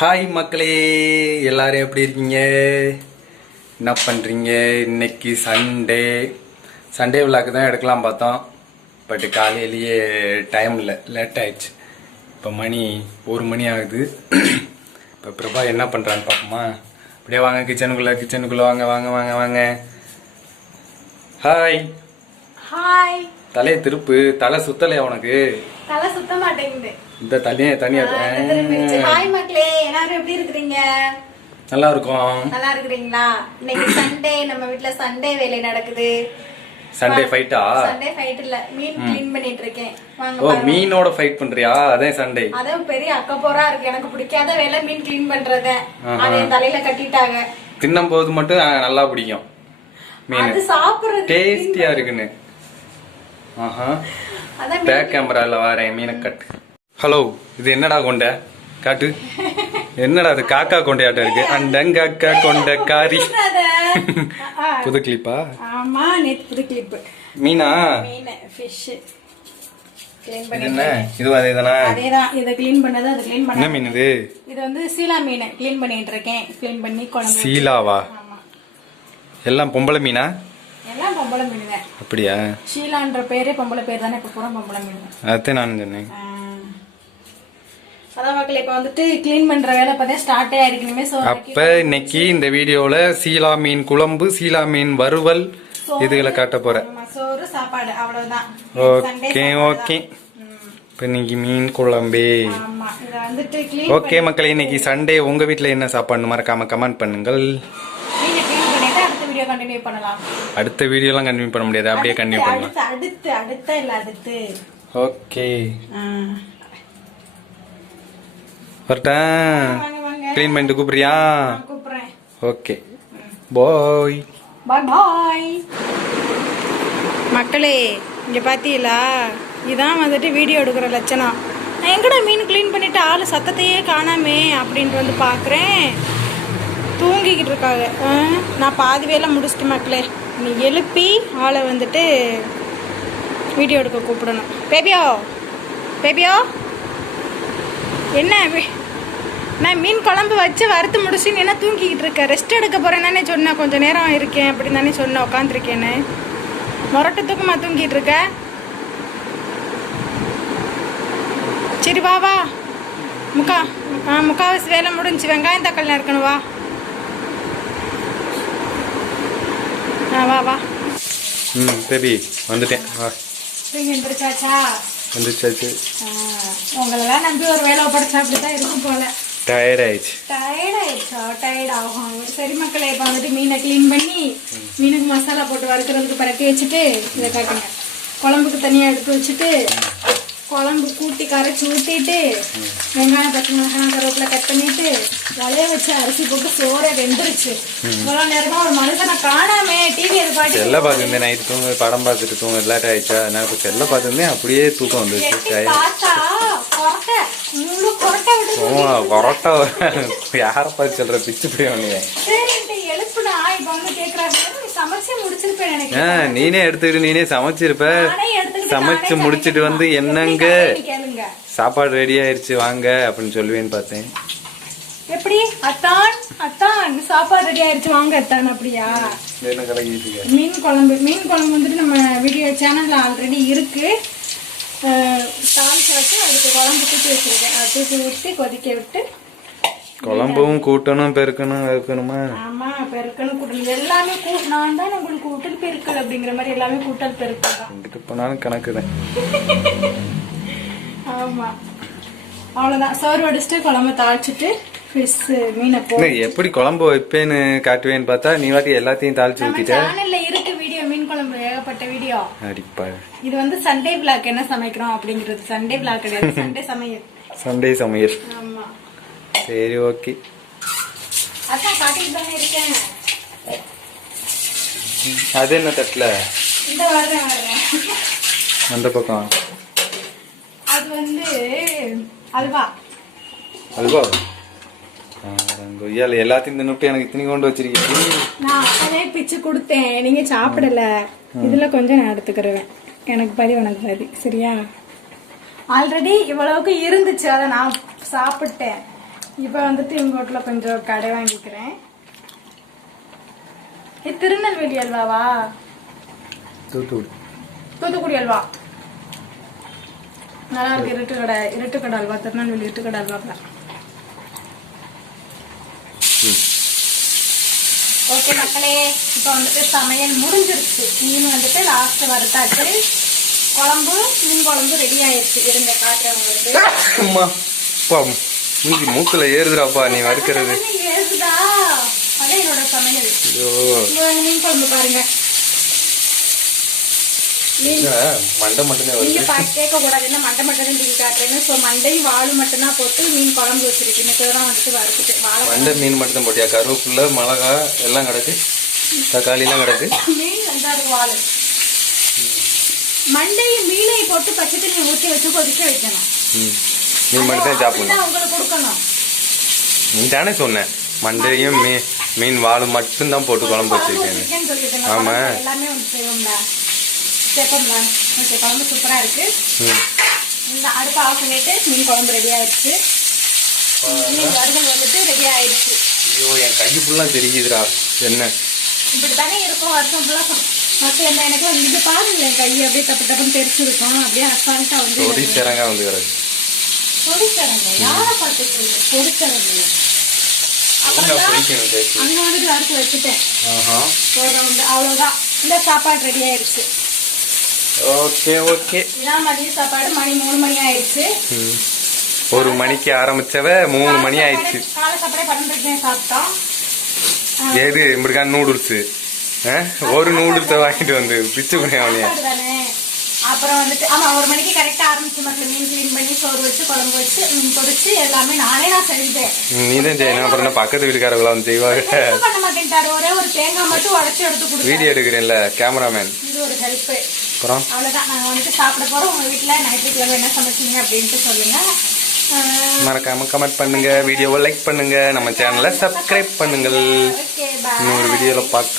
Hi மக்களே, எல்லாரும் எப்படி இருக்கீங்க? என்ன பண்ணுறீங்க? இன்னைக்கு சண்டே விளாக்கு தான் எடுக்கலாம் பார்த்தோம். பட் காலையிலேயே டைம் இல்லை, லேட் ஆயிடுச்சு. இப்போ மணி 1 மணி ஆகுது. இப்போ பிரபா என்ன பண்ணுறான்னு பார்ப்போமா? அப்படியே வாங்க கிச்சனுக்குள்ளே வாங்க வாங்க வாங்க வாங்க. Hi hi. தலையை திருப்பு, தலை சுத்தலையா உனக்கு? தலை சுத்த மாட்டேங்குது. இந்த தனியா ஹாய் மக்களே, எல்லாரும் எப்படி இருக்கீங்க? நல்லா இருக்கும். நல்லா இருக்கிறீங்களா? இன்னைக்கு சண்டே, நம்ம வீட்ல சண்டே வேலை நடக்குது. சண்டே ஃபைட்டா? சண்டே ஃபைட் இல்ல, மீன் க்ளீன் பண்ணிட்டு இருக்கேன். வாங்க. ஓ, மீனோட ஃபைட் பண்றியா? அதே சண்டே. அதான் பெரிய அக்கப்போரா இருக்கு. எனக்கு பிடிக்காத வேலை மீன் க்ளீன் பண்றது. அதை என் தலையில கட்டிட்டாங்க. தின்னும் போது மட்டும் நல்லா பிடிக்கும் மீன். அது சாப்பிடுறது டேஸ்டியா இருக்குன்னு. பேக் கேமரால வரேன், மீனை கட்டு. ஹலோ, இது என்னடா கொண்ட காட்டு? என்னடா அது காக்கா கொண்டையாட்டம் இருக்கு. அண்டங்காக்கா கொண்ட காரி. புது கிளிப்பா? ஆமா, நேத்து புது கிளிப். மீனா? மீன், ஃபிஷ் க்ளீன் என்ன பண்ணிட்டேன். இது? அதேதானா? அதேதான். இத க்ளீன் பண்ணது, அது க்ளீன் பண்ண. என்ன மீன் இது? இது வந்து சீலா மீன் க்ளீன் பண்ணிட்டு இருக்கேன். க்ளீன் பண்ணி குழம்பு. சீலாவா? ஆமா. எல்லாம் பொம்பளை மீனா? எல்லாம் பொம்பளை மீன் தான். அப்படியா? ஷீலான்ற பேரே பொம்பளை பேர் தானே. இப்ப பூரா பொம்பளை மீன். அதான் நான் சொன்னேன். அதான் மக்களே, இப்ப வந்துட்டு க்ளீன் பண்ற வேலை பார்த்தா ஸ்டார்ட் ஆயிருக்கணுமே. அப்ப இன்னைக்கு இந்த வீடியோல சீலா மீன் குழம்பு, சீலா மீன் வறுவல் இதுகளை காட்ட போறேன். சோறு சாப்பாடு அவ்வளவுதான். Okay okay. இப்ப இன்னைக்கு மீன் குழம்பே. ஆமா, இத வந்துட்டு க்ளீன். ஓகே மக்களே, இன்னைக்கு சண்டே. உங்க வீட்ல என்ன சாப்பாடு மறக்காம கமெண்ட் பண்ணுங்கள். மீனை க்ளீன் பண்ணிட்டு அடுத்த வீடியோ கண்டினியூ பண்ணலாம். அடுத்த வீடியோலாம் கண்டினியூ பண்ண முடியாது, அப்படியே கண்டினியூ பண்ணலாம். அடுத்து. ஓகே, வரட்டா? க்ளீன் பண்ணிட்டு கூப்பிடுறியா? கூப்பிடுறேன். ஓகே, பாய். பாய். மக்களே, இங்க பாத்தீங்களா? இதான் வந்துட்டு வீடியோ எடுக்கிற லட்சணம். நான் எங்கடா மீன் க்ளீன் பண்ணிட்டு ஆளு சத்தத்தையே காணாமே அப்படின்ட்டு வந்து பாக்குறேன். தூங்கிக்கிட்டு இருக்காங்க. நான் பாதி வேலை முடிச்சிட்டு மக்களே. நீ எழுப்பி ஆளை வந்துட்டு வீடியோ எடுக்க கூப்பிடணும். பேபியோ என்ன? நான் மீன் குழம்பு வச்சு வறுத்து முடிச்சு நீ என்ன தூங்கிக்கிட்டு இருக்க? ரெஸ்ட் எடுக்க போறேன் தானே சொன்னேன். கொஞ்சம் நேரம் இருக்கேன் அப்படின்னு தானே சொன்னேன். உட்காந்துருக்கேன்னு மொரட்டு தூக்கமா தூங்கிட்டு இருக்க? சரி வா. முக்காவாசி வேலை முடிஞ்சு. வெங்காயம் தக்காளி நறுக்கணும். வா. பேபி வந்துட்டேன். வா. வந்துச்சாச்சு. உங்களெல்லாம் நம்பி ஒரு வேலை படிச்சா அப்படித்தான் இருக்கும் போல. டயர்ட் ஆயிடுச்சு. டயர்ட் ஆகும். சரி மக்களே, இப்போ வந்துட்டு மீனை க்ளீன் பண்ணி மீனுக்கு மசாலா போட்டு வறுக்கிறதுக்கு பரட்டி வச்சுட்டு இதை காட்டுங்க. குழம்புக்கு தனியாக எடுத்து வச்சுட்டு குழம்பு கூட்டி கரைச்சி ஊற்றிட்டு வெங்காயம் பச்சை மிளகாய் கருவேப்பிலை கட் பண்ணிட்டு வளைய வச்சு அரிசி போட்டு சோறை வெந்துருச்சு. இவ்வளோ நேரமா ஒரு மனுஷனை காணாமே. டிவி அது பாட்டு செல்ல பார்த்துருந்தேன். நைட்டு தூங்க படம் பார்த்துட்டு தூங்க லேட் ஆயிடுச்சா? நான் இப்போ செல்ல பார்த்துருந்தேன், அப்படியே தூக்கம் வந்துருச்சு. கொரட்டா யார பார்த்து சொல்ற? பிச்சு போய் எழுப்புனா இப்ப வந்து கேக்குறாங்க. சமைச்சு முடிச்சிருப்பேன் நினைக்கிறேன். நீனே எடுத்துக்கிட்டு நீனே சமைச்சிருப்ப. சமைச்சு முடிச்சிட்டு வந்து என்னங்க சாப்பாடு ரெடி ஆயிருச்சு வாங்க அப்படின்னு சொல்லுவேன்னு பார்த்தேன். எப்படி அத்தான் சாப்பாடு ரெடி ஆயிருச்சு வாங்க அத்தான்? அப்படியா? என்ன கலக்கிட்டு? மீன் குழம்பு வந்துட்டு நம்ம வீடியோ சேனல்ல ஆல்ரெடி இருக்கு. தாளிச்சு வச்சு அதுக்கு குழம்பு தூக்கி வச்சிருக்கேன். அது தூக்கி ஊற்றி கொதிக்க விட்டு குழம்பும் கூட்டணும் பெருக்கணும் வைக்கணுமா? ஆமா, பெருக்கணும் கூட்டணும் எல்லாமே. நான் தான் உங்களுக்கு கூட்டல் பெருக்கல் அப்படிங்கிற மாதிரி எல்லாமே கூட்டல் பெருக்கல் தான். எங்கிட்ட போனாலும் கணக்கு தான். ஆமா, அவ்வளவுதான். சோறு வடிச்சுட்டு குழம்பு தாளிச்சுட்டு ஃபிஷ் மீனை போ. எப்படி குழம்பு வைப்பேன்னு காட்டுவேன்னு பார்த்தா நீ வாட்டி எல்லாத்தையும் தாளிச்சு ஊத்திட்ட. சேனல்ல இருக்கு வீடியோ, மீன் குழம்பு ஏகப்பட்ட வீடியோ. அடிப்பா. இது வந்து சண்டே விளாக் என்ன சமைக்கிறோம் அப்படிங்கிறது. சண்டே விளாக் கிடையாது, சண்டே சமையல். சண்டே சமையல். ஆமா, சரி ஓகே. அதான் காட்டிட்டு தானே இருக்கேன். அது என்ன தட்டுல? இந்த வர்றேன். அந்த பக்கம் அது வந்து அல்வா. எல்லாத்தையும் தின்னுட்டு எனக்கு இத்தனை கொண்டு வச்சிருக்கீங்க. நான் அப்பவே பிச்சு கொடுத்தேன், நீங்க சாப்பிடல. இதுல கொஞ்சம் நான் எடுத்துக்கிறேன். எனக்கு பாதி உனக்கு பாதி. சரியா? ஆல்ரெடி இவ்வளவுக்கு இருந்துச்சு, அதை நான் சாப்பிட்டேன். இப்போ வந்துட்டு எங்கள் வீட்டில் கொஞ்சம் கடை வாங்கிக்கிறேன். இது திருநெல்வேலி அல்வாவா? தூத்துக்குடி அல்வா நல்லா இருக்கு. இருட்டுக்கடை அல்வா, திருநெல்வேலி இருட்டுக்கடை அல்வா. ஓகே மக்களே, இப்போ வந்துட்டு சமையல் முடிஞ்சிருச்சு. மீன் வந்துட்டு லாஸ்ட் வறுத்தாச்சு. குழம்பு, மீன் குழம்பு ரெடி ஆயிடுச்சு. இருந்த காட்டுறவங்களுக்கு மூக்குல ஏறுதுடாப்பா நீ வறுக்கிறது. ஏறுதா? அதான் என்னோட சமையல். மீன் குழம்பு பாருங்க. மண்டை மட்டுமே கேட்க கூடாது, என்ன மண்டை மட்டும் தூக்கி காட்டுறேன்னு. ஸோ மண்டையும் வாழு மட்டும்தான் போட்டு மீன் குழம்பு வச்சிருக்கேன். இப்பதான் வந்துட்டு வறுத்துட்டு மண்டை மீன் மட்டும் தான் போட்டியா? கருவேப்பிலை, மிளகா எல்லாம் கிடக்கு, தக்காளி எல்லாம் கிடக்கு. மீன் நல்லா இருக்கு. வாழு மண்டையும் மீனை போட்டு பச்சை தண்ணி ஊற்றி வச்சு கொதிக்க வைக்கணும். மீன் மட்டும் தான் சாப்பிடணும். உங்களுக்கு கொடுக்கணும். நீ தானே சொன்ன மண்டையும் மீன் வாழு மட்டும் தான் போட்டு குழம்பு வச்சிருக்கேன். ஆமா, எல்லாமே வந்து செய்வோம்ல, சேர்ப்போம்ல. ஓகே, குழம்பு சூப்பரா இருக்கு. இந்த அடுப்பு ஆஃப் பண்ணிட்டு மீன் குழம்பு ரெடி ஆயிடுச்சு. மீன் வறுவல் வந்துட்டு ரெடி ஆயிடுச்சு. ஐயோ, என் கை ஃபுல்லா தெரியுதுடா. என்ன இப்படித்தானே இருக்கும் வருஷம் ஃபுல்லா மக்கள். என்ன எனக்கு இது பாருங்க, என் கை அப்படியே தப்பு தப்புன்னு தெரிச்சிருக்கும். அப்படியே அசால்ட்டா வந்து பொடிச்சரங்கா வந்து கிடக்கு. பொடிச்சரங்க யாரை பார்த்து பொடிச்சரங்க? அங்க வந்துட்டு வறுத்து வச்சுட்டேன். அவ்வளவுதான். இந்த சாப்பாடு ரெடி ஆயிடுச்சு. ஓகே ஓகே, இதான் மதிய சாப்பாடு. மணி 3 மணி ஆயிடுச்சு. 1 மணிக்கு ஆரம்பிச்சவ 3 மணி ஆயிடுச்சு. காலை சாப்பாடே 12 சாப்பிட்டோம். ஏது இப்படிக்கான நூடுல்ஸ், ஒரு நூடுல்ஸை வாங்கிட்டு வந்து பிச்சு பண்ணியா? அப்புறம் வந்துட்டு ஆமா 1 மணிக்கு கரெக்டா ஆரம்பிச்சு மக்கள். மீன் கிளீன் பண்ணி சோறு வச்சு குழம்பு வச்சு மீன் பொரிச்சு எல்லாமே நான் செஞ்சேன். நீதான் செய்யணும். அப்புறம் பக்கத்து வீட்டுக்காரங்களா வந்து செய்வாங்க. பண்ண மாட்டேன்ட்டாரு. ஒரே ஒரு தேங்காய் மட்டும் உடச்சு எடுத்து கொடுத்து வீடியோ எடுக்கிறேன்ல கேமராமேன். இது ஒரு ஹெல்ப். அப்புறம் அவ்வளவுதான். நாங்க வந்துட்டு சாப்பிட போறோம். உங்க வீட்டுல ஞாயிற்றுக்கிழமை என்ன சமைச்சீங்க அப்படின்ட்டு சொல்லுங்க. மறக்காம கமெண்ட் பண்ணுங்க, வீடியோவை லைக் பண்ணுங்க, நம்ம சேனலை சப்ஸ்கிரைப் பண்ணுங்கள். இன்னொரு வீடியோல பார்க்கலாம்.